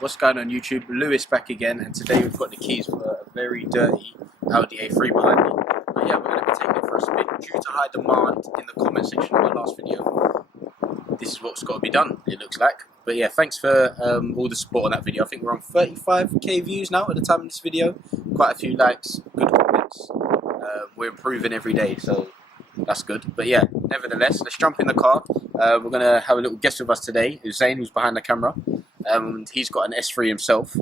What's going on YouTube? Lewis back again, and today we've got the keys for a very dirty Audi A3 behind me. But yeah, we're going to be taking it for a spin due to high demand in the comment section of my last video. This is what's got to be done, it looks like. But yeah, thanks for all the support on that video. I think we're on 35k views now at the time of this video. Quite a few likes, good comments. We're improving every day, so that's good. But yeah, nevertheless, let's jump in the car. We're going to have a little guest with us today, Zane, who's behind the camera. He's got an S3 himself.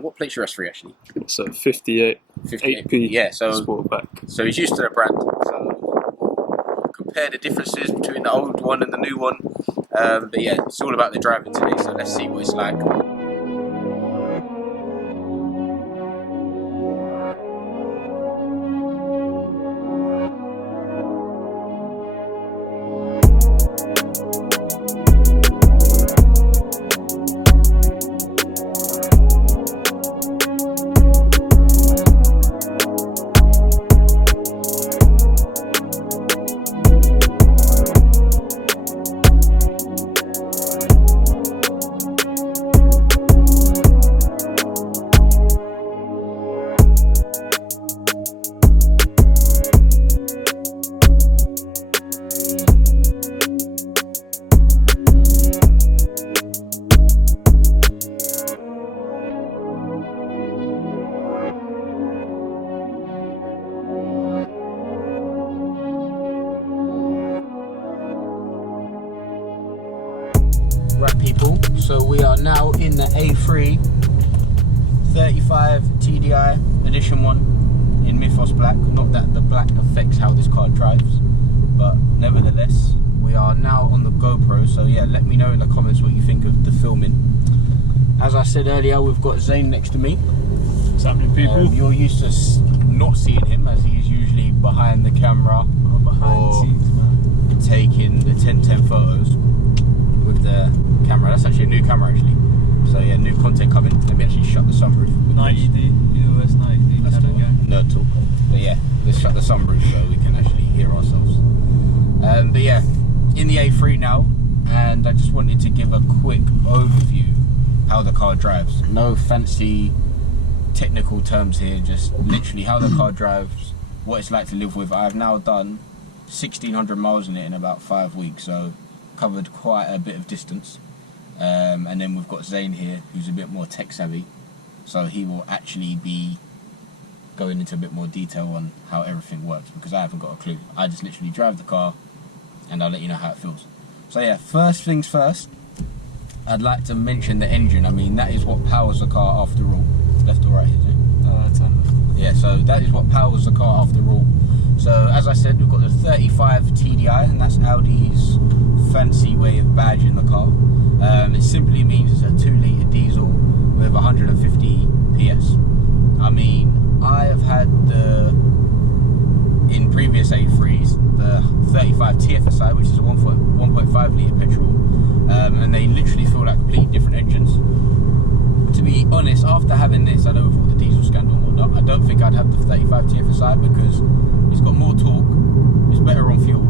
What plate's your S3 actually? It's a 58. 8P. Yeah, so Sportback. So he's used to the brand. So compare the differences between the old one and the new one. But yeah, it's all about the driving today. So let's see what it's like. Right people, so we are now in the A3 35 TDI Edition 1 in Mythos Black. Not that the black affects how this car drives, but nevertheless, we are now on the GoPro, so yeah, let me know in the comments what you think of the filming. As I said earlier, we've got Zane next to me. What's happening, people? You're used to not seeing him, as he's usually behind the camera taking the 1010 photos with the camera. That's actually a new camera actually. So yeah, new content coming. Let me actually shut the sunroof. 90D, EOS 90D. That's the one. Nerd talk. But yeah, let's shut the sunroof so we can actually hear ourselves. But yeah, in the A3 now, and I just wanted to give a quick overview how the car drives. No fancy technical terms here, just literally how the car drives, what it's like to live with. I've now done 1,600 miles in it in about 5 weeks, so covered quite a bit of distance. And then we've got Zane here, who's a bit more tech savvy, so he will actually be going into a bit more detail on how everything works, because I haven't got a clue. I just literally drive the car and I'll let you know how it feels. So yeah, first things first, I'd like to mention the engine. I mean, that is what powers the car after all. Left or right here, Zane? Yeah, so that is what powers the car after all. So as I said, we've got the 35 TDI, and that's Audi's fancy way of badging the car. It simply means it's a 2-litre diesel with 150 PS. I mean, I have had in previous A3s, the 35 TFSI, which is a 1.5 litre petrol, and they literally feel like completely different engines. To be honest, after having this, I know with all the diesel scandal and whatnot, I don't think I'd have the 35 TFSI because it's got more torque, it's better on fuel,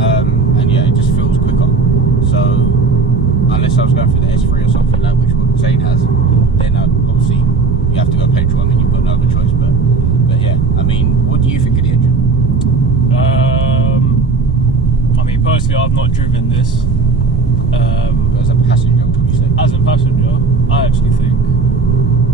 and yeah, it just feels quicker. So unless I was going through the S3 or something like which what Zane has, then obviously you have to go petrol. I mean, you've got no other choice. But yeah, I mean, what do you think of the engine? I mean, personally, I've not driven this. As a passenger, what would you say? As a passenger, I actually think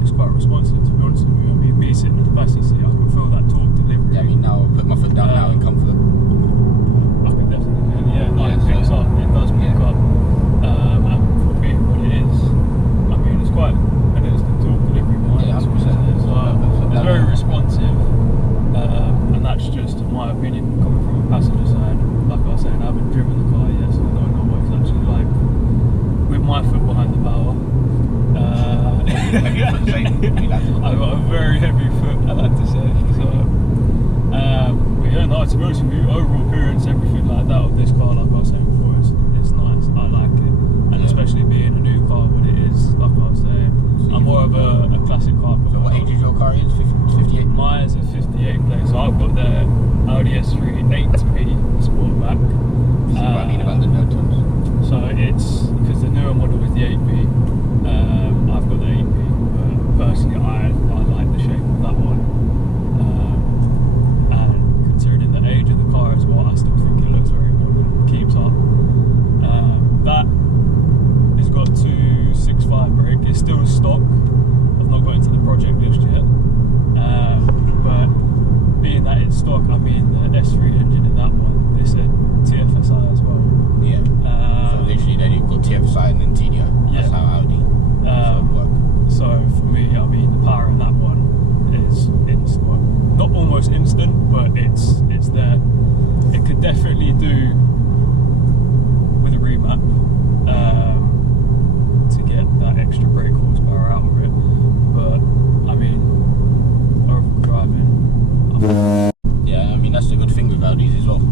it's quite responsive, to be honest with you. I mean, me sitting in the passenger seat, I can feel that torque delivery. Yeah, I mean, now I'll put my foot down now in comfort. I can definitely, it picks up, it does pick up. And for being what it is, I mean, it's quite an instant torque delivery behind it. It's very responsive, and that's just my opinion coming from a passenger side. Like I was saying, I haven't driven the car yet, so I don't know what it's actually like with my foot behind the power. I've got a very heavy foot, I like to say. So, but yeah, no, to be honest with you, overall appearance, everything like that of this car, like I was saying before, it's nice. I like it, and especially being a new car, what it is, like I was saying, so I'm more of a classic car. So what age is your car? Is 58? Mine is a 58 plate, so I've got the Audi A3 8P Sportback. So what I mean about the nerd terms. So it's because the newer model is the 8P. it's still stock. I've not got into the project list yet. But being that it's stock, I mean the S3 engine in that one, they said TFSI as well. Yeah. So literally then you've got TFSI and then TDI. That's how Audi work. So for me, I mean the power in that one is well, not almost instant, but it's there. It could definitely do with a remap to get that extra brake horsepower out of it. But I mean, overall driving. Yeah, I mean that's the good thing with Audis as well.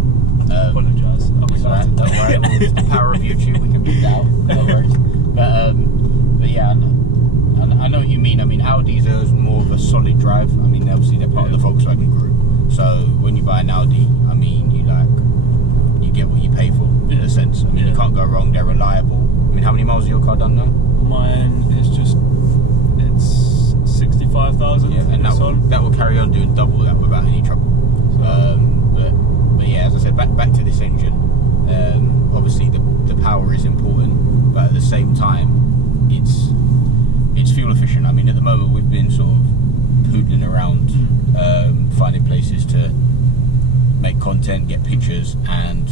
Apologise. Don't worry, it's the power of YouTube. We can beat that out. No worries. But yeah, I know what you mean. I mean Audis are more of a solid drive. I mean obviously they're part of the Volkswagen group. So when you buy an Audi, I mean you get what you pay for in a sense. I mean you can't go wrong. They're reliable. I mean how many miles has your car done now? Mine is it's 65,000. Yeah, and that will carry on doing double that without any trouble. But yeah, as I said, back to this engine. Obviously the power is important, but at the same time, it's fuel efficient. I mean, at the moment we've been sort of poodling around, finding places to make content, get pictures, and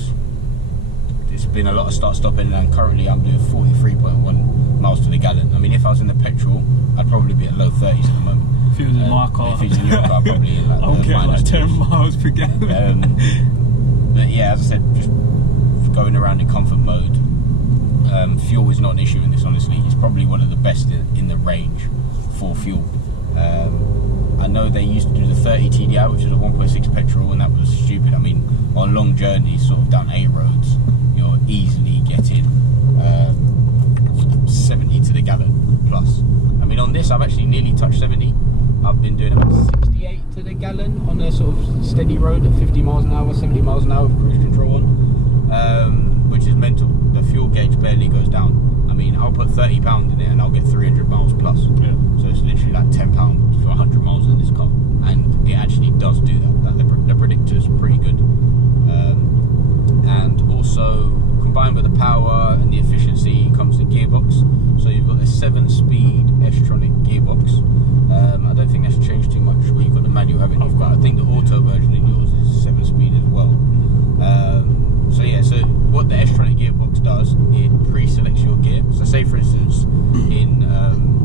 it's been a lot of start-stopping. And currently, I'm doing 43.1 miles to the gallon. I mean, if I was in the petrol, I'd probably be at low 30s at the moment. If you was in my car, if you was in your car, probably in like I'll get like 10 miles per gallon. But yeah, as I said, just going around in comfort mode. Fuel is not an issue in this, honestly. It's probably one of the best in the range for fuel. I know they used to do the 30 TDI, which is a 1.6 petrol, and that was stupid. I mean, on long journeys, sort of down A roads, you're easily getting 70 to the gallon plus. I mean, on this, I've actually nearly touched 70. I've been doing about 68 to the gallon on a sort of steady road at 50 miles an hour, 70 miles an hour with cruise control on, which is mental. The fuel gauge barely goes down. I mean, I'll put £30 in it and I'll get 300 miles plus. Yeah. So it's literally like £10 for 100 miles in this car, and it actually does do that. The predictor's pretty good, and also combined with the power and the efficiency comes the gearbox. So you've got the 7-speed S-tronic gearbox. I don't think that's changed too much. Well, you've got the manual, haven't you? I think the auto version in yours is 7-speed as well. So yeah, so what the S-tronic gearbox does, it pre-selects your gear. So say for instance, in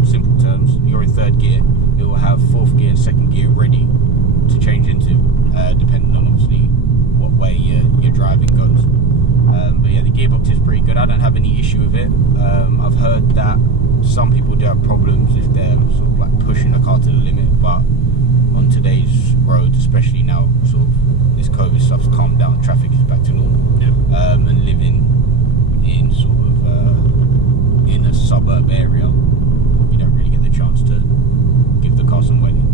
simple terms, you're in 3rd gear, it will have 4th gear and 2nd gear ready to change into, depending on obviously what way your driving goes. But yeah, the gearbox is pretty good. I don't have any issue with it. I've heard that some people do have problems if they're sort of like pushing a car to the limit, but on today's roads, especially now, sort of this COVID stuff's calmed down, traffic is back to normal. And living in sort of in a suburb area, you don't really get the chance to give the car some weighting.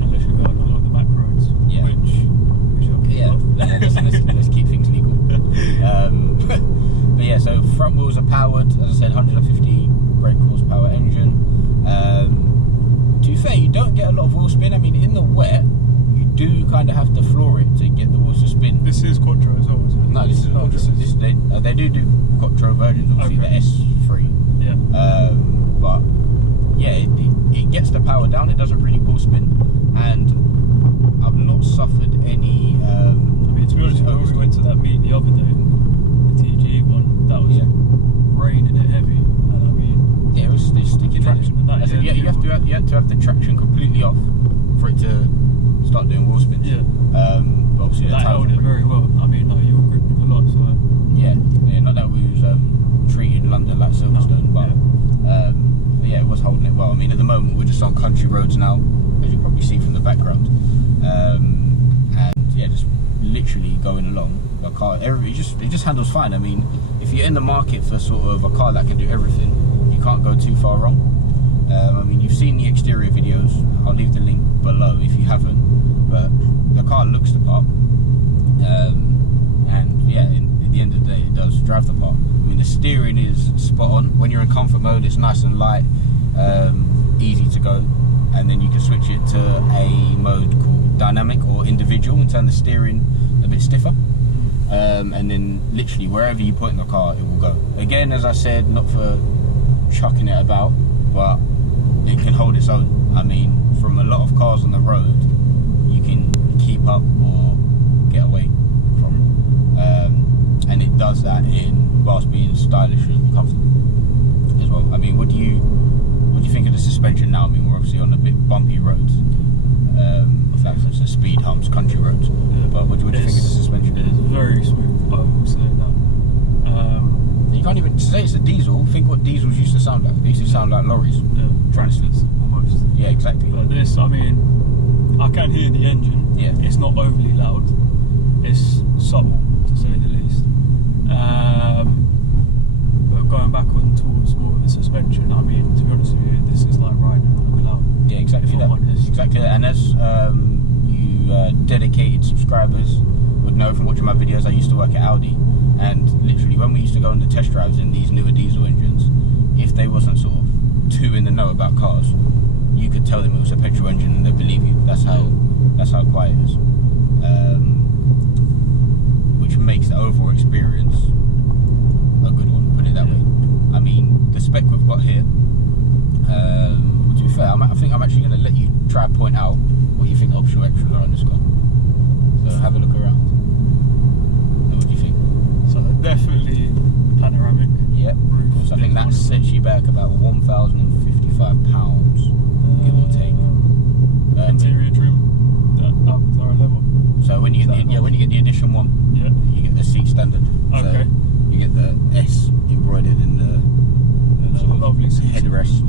Unless you go on a lot of the back roads, let's keep things legal. But yeah, so front wheels are powered, as I said, 150 brake horsepower engine. To be fair, you don't get a lot of wheel spin. I mean, in the wet, you do kind of have to floor it to get the wheels to spin. This is Quattro as well, isn't it? No, this is Quattro. They do Quattro versions, obviously the S3. Yeah. But yeah, it gets the power down. It doesn't really wheel spin, and I've not suffered any. I mean, to be honest, when we went to that meet the other day, the TG one, that was raining it heavy, and I mean, yeah, it was sticking traction. You have to have the traction completely off for it to start doing wheel spins. Yeah. Obviously that held it very well. I mean, no, you were gripping a lot, so. Yeah. Not that we was treating London like Silverstone, but yeah, it was holding it well. I mean, at the moment we're just on country roads now, as you probably see from the background, and yeah, just literally going along. A car, it just handles fine. I mean, if you're in the market for sort of a car that can do everything, you can't go too far wrong. I mean, you've seen the exterior videos. I'll leave the link below if you haven't. But the car looks the part, and yeah, at the end of the day, it does drive the part. I mean, the steering is spot on. When you're in comfort mode, it's nice and light, easy to go, and then you can switch it to a mode called dynamic or individual and turn the steering a bit stiffer. And then literally wherever you put in the car, it will go. Again, as I said, not for chucking it about, but it can hold its own. I mean, from a lot of cars on the road, you can keep up or get away from, and it does that whilst being stylish and comfortable as well. I mean, what do you think of the suspension now? I mean, we're obviously on a bit bumpy roads, like for instance, speed humps, country roads. Yeah. But what do you think of the suspension? It's very smooth, I will say that. You can't even say it's a diesel. Think what diesels used to sound like. They used to sound like lorries. Yeah, tractors almost. Yeah, exactly. But this, I mean, I can hear the engine. Yeah. It's not overly loud. It's subtle, to say the least. But going back on towards more of the suspension, I mean, to be honest with you, this is like riding on a cloud. Yeah, exactly that. Exactly that. And as you dedicated subscribers would know from watching my videos, I used to work at Audi, and literally when we used to go on the test drives in these newer diesel engines, if they wasn't sort of too in the know about cars, you could tell them it was a petrol engine and they'd believe you. That's how quiet it is, which makes the overall experience a good one, put it that way. I mean, the spec we've got here, to be fair, I think I'm actually going to let you try and point out what you think optional extras are on this car. So have a look around. And what do you think? So definitely panoramic. Yep. Roof. So I think that sets you back about £1,055, give or take. Interior trim, Avatar level. So when you get the edition one, yeah, you get the seat standard. Okay. So you get the S embroidered in the sort of lovely headrest.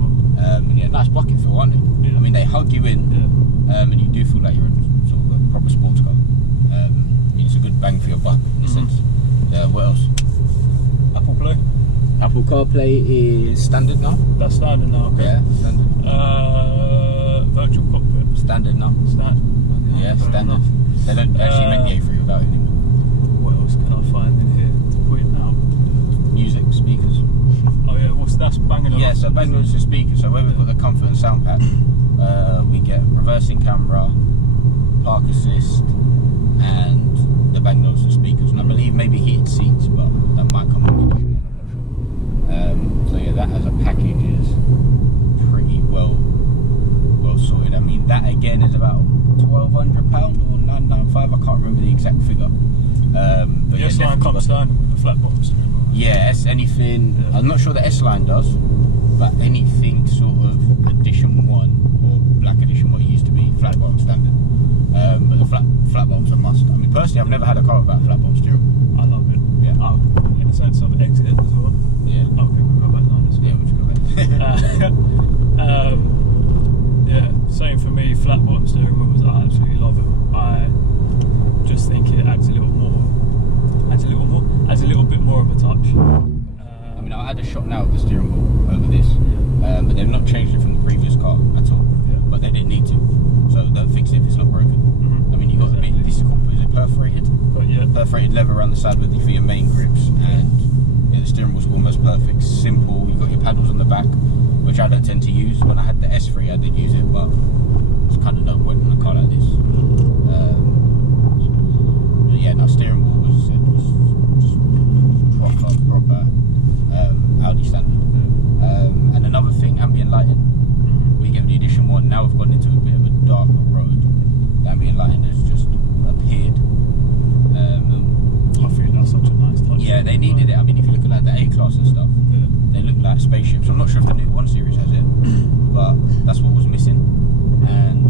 Yeah, nice bucket feel, aren't they? Yeah. I mean, they hug you in, and you do feel like you're in sort of a proper sports car. It's a good bang for your buck in a sense. What else? Apple Play. Apple CarPlay is standard now. That's standard now. Okay. Yeah, standard. Virtual cockpit. Standard now. Okay, yeah, standard. Enough. They don't actually make the A3 without it anymore. What else can I find in here to point out? Music, speakers. Oh yeah, that's Bang & Olufsen? Yeah, so Bang & Olufsen speakers. So where we've got the comfort and sound pack, we get reversing camera, park assist, and the Bang & Olufsen speakers. And I believe maybe heated seats, but that might come with the edition, I'm not sure. So yeah, that as a package is pretty well sorted. I mean, that again is about £1,200 or £995. I can't remember the exact figure. But the S-Line comes standard with the flat bottoms. Yes, anything. Yeah. I'm not sure the S-Line does, but anything sort of Edition 1 or Black Edition, what it used to be, flat bottom standard. But the flat bottoms are a must. I mean, personally, I've never had a car without flat bottom steering. I love it. Yeah. In a sense of exit as well. Yeah. Okay, we'll go back down this way. Yeah, we'll go back. Yeah, same for me. Flat bottom steering wheels, I absolutely love it. I just think it adds a little bit more of a touch. I mean, I had a shot now of the steering wheel over this, but they've not changed it from the previous car at all. Yeah. But they didn't need to, so don't fix it if it's not broken. I mean, you got a bit. This is called, is it perforated? But yeah, perforated leather around the side with you for your main grips, and yeah, the steering wheel's almost perfect. Simple. You've got your paddles on the back, which I don't tend to use. When I had the S3, I did use it, but it's kind of no point in a car like this. But yeah, no, steering wheel was just proper Audi standard. And another thing, ambient lighting. We get the Edition 1. Now we've gone into a bit of a darker road. The ambient lighting has just appeared. I feel that's such a nice touch. Yeah, they needed it. I mean, if you look at like the A-Class and stuff, they look like spaceships. I'm not sure if the new 1 Series has it, but that's what was missing. And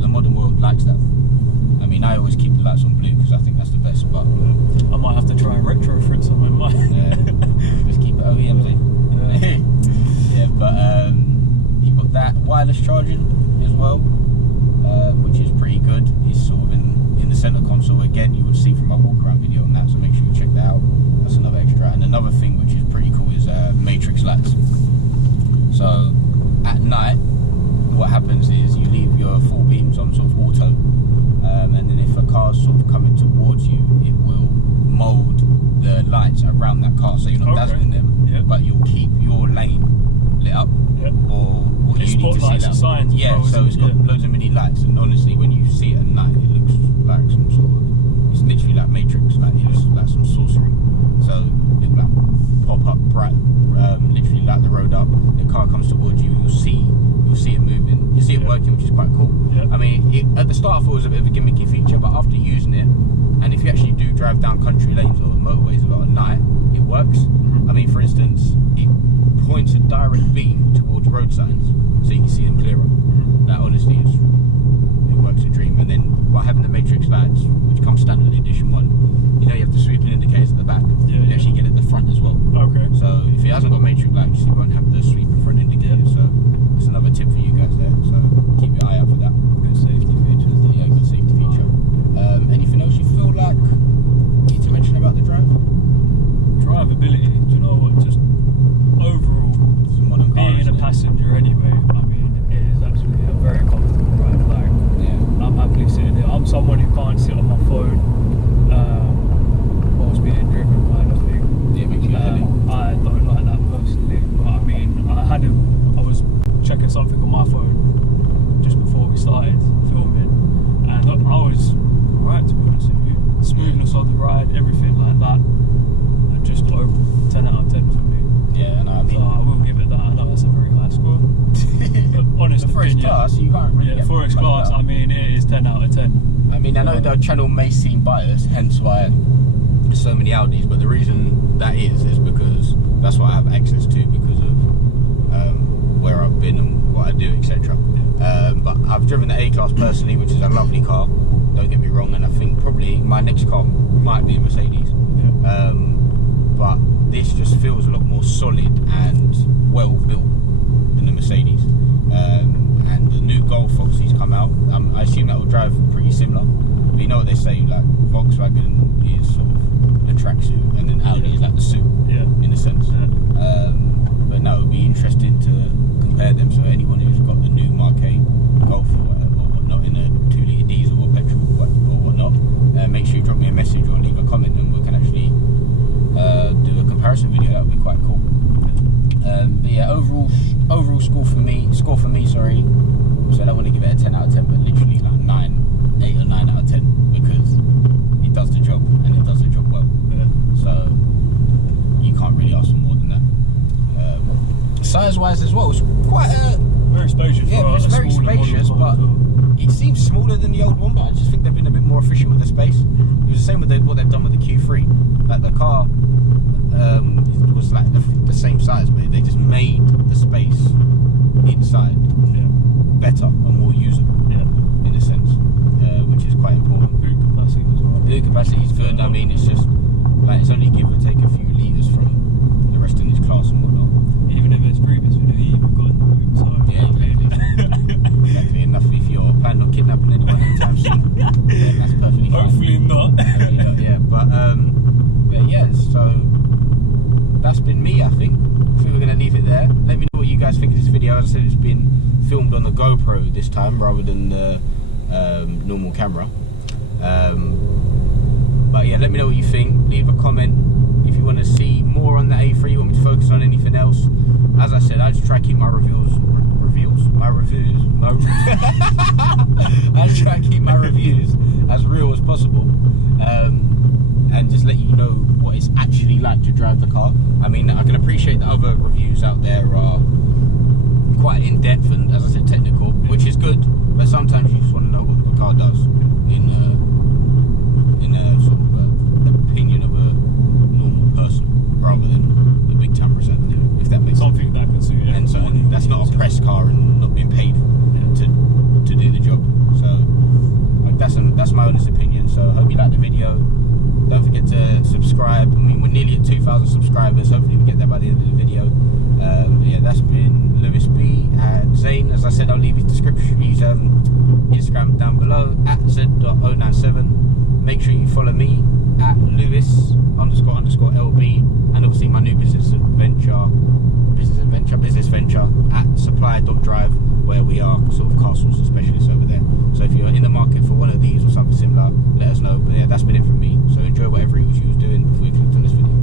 the modern world likes that. I mean, I always keep the lights on blue because I think that's the best, but I might have to try and retrofit some in mine. Yeah, just keep it OEM thing. Yeah, but you've got that wireless charging as well, which is pretty good. It's sort of in the center console. Again, you would see from my walk around video on that, so make sure you check that out. That's another extra. And another thing which is pretty cool is matrix lights. So at night, what happens is you leave your full beams on sort of auto, and then if a car's sort of coming towards you, it will mold the lights around that car, so you're not dazzling them, but you'll keep your lane lit up, or what you need to see that. Signs, so it's got loads of mini lights, and honestly, when you see it at night, it looks like some sort of, it's literally like Matrix, like it looks like some sorcery. So it will like pop up bright, literally light the road up, car comes towards you, you'll see it moving. You see it working, which is quite cool. I mean, at the start I thought it was a bit of a gimmicky feature, but after using it, and if you actually do drive down country lanes or motorways a lot at night, it works. I mean, for instance, it points a direct beam towards road signs, so you can see them clearer. That honestly it works a dream. And then by having the matrix lights, which comes standard in edition 1, you know you have the sweeping indicators at the back. You actually get it at the front as well. Okay. So if it hasn't got matrix lights, you won't have the sweeping front indicator. So it's another tip for you guys there. So keep your eye out for that. Good safety features. Yeah, good safety feature. Anything else you feel like you need to mention about the drive? Drivability. Do you know what? Just overall, being a passenger anyway, I mean, it is actually a very comfortable ride. Like, I'm happily sitting here. I'm someone who can't sit on my phone whilst being driven, kind of thing. Yeah, makes you heavy. I don't like that personally, but I mean, I was checking something on my phone just before we started filming, and I was alright, to be honest with you. Smoothness of the ride, everything like that, and just overall 10 out of 10 for me. Yeah, and I mean, so I will give it that. I know that's a very high score. But honest for its class, you can't really get for its class, I mean, it is 10 out of 10. I mean, I know the channel may seem biased, hence why there's so many Audis, but the reason that is because that's what I have access to because of where I've been and what I do, etc. But I've driven the A-Class personally, which is a lovely car, don't get me wrong, and I think probably my next car might be a Mercedes. But this just feels a lot more solid and well built than the Mercedes. And the new Golf obviously has come out. I assume that will drive pretty similar. But you know what they say, like Volkswagen is sort of the tracksuit, and then Audi is like the suit, in a sense. But no, it would be interesting to compare them. So anyone who's got the new Marquet Golf or whatnot in a 2-litre diesel or petrol or whatnot, make sure you drop me a message or leave a comment, and we can actually do a comparison video. That would be quite cool. But yeah, overall score for me, sorry. So I don't want to give it a 10 out of 10, but literally like 8 or 9 out of 10, because it does the job and it does the job well. So you can't really ask for more than that. Size-wise as well, it's quite very spacious. Yeah, it's very spacious, but it seems smaller than the old one. But I just think they've been a bit more efficient with the space. It was the same with what they've done with the Q3. Like the car was like the same size, but they just made the space inside better and more usable, in a sense, which is quite important. Boot capacity as well. Boot capacity is good. I mean, it's just like it's only give or take a few litres from the rest of this class and whatnot. Even if it's previous video, you've got in the boot, so exactly enough if you're planning on kidnapping anyone anytime soon. Yeah, that's perfectly fine. Hopefully not. But yeah, so that's been me. I think we're going to leave it there. Let me know what you guys think of this video. As I said, it's been filmed on the GoPro this time rather than the normal camera. But yeah, let me know what you think. Leave a comment if you want to see more on the A3, you want me to focus on anything else. As I said, I just try to keep my reviews I try to keep my reviews as real as possible, and just let you know what it's actually like to drive the car. I mean, I can appreciate that other reviews out there are quite in-depth and, as I said, technical, which is good, but sometimes you just want to know what the car does in a sort of opinion of a normal person, rather than the big 10%, if that makes sense. Something that can suit everyone. And so that's not a press car and not being paid to do the job. So like, that's my honest opinion. So I hope you like the video. Don't forget to subscribe. I mean, we're nearly at 2,000 subscribers. Hopefully we get there by the end of the video. Yeah, that's been Lewis B and Zane. As I said, I'll leave his description, his Instagram down below at z.097. Make sure you follow me at Lewis__LB, and obviously my new business venture at supply.drive, where we are sort of car sourcing specialists over there. So if you're in the market for one of these or something similar, let us know. But yeah, that's been it from me. So enjoy whatever it was you was doing before you clicked on this video.